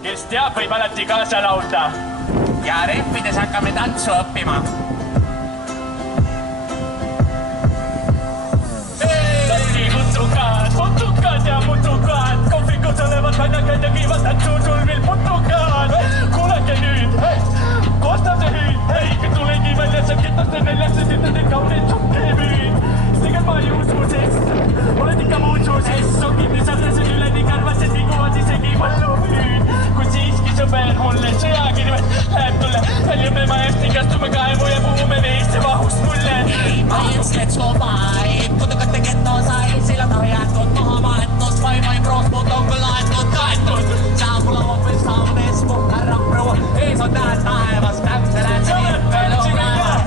Kes teab, võib alati kaasa laulda. Ja rehvides hakkame tantsu õppima. Putukad ja mutukad, kohvikus olevad vannakad ja kiivad tantsusulmil putukad. Kuulake nüüd, kostab see hüüd, hei, tulegi välja, saab kitaste väljas, sest ütled, et kauneid sukkemüüd. Tegelikult ma ei usu, sest oled ikka muutsu, sest sokid nii sarnased üle nii karvad, sest viguvad isegi mõllumüüd. Kui siiski sõber mulle sõjakirvet läheb tulle, väljumema efti kastume kaevu ja puhume neisse vahust mulle. Ma jusked sobaid, putukate ketto sai, sillä tahjatut maha maetnud, vaimai proosmut on küll laetnud, kaetud. Saab loopis saunes, mu härra proua, ees on tähed taevas, täpse räätsi veel õunaeva.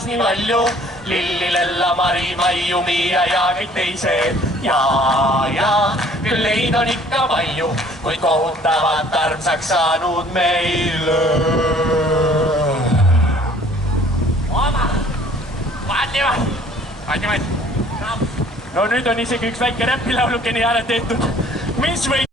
Nii palju, Lillilella, Mari, Maiu, Miia ja kõik teised. Ja, küll neid on ikka palju, kuid kohutavalt armsaks saanud meile. Oma, vaatime. No nüüd on isegi üks väike räpilaulukene ära tehtud. Mis või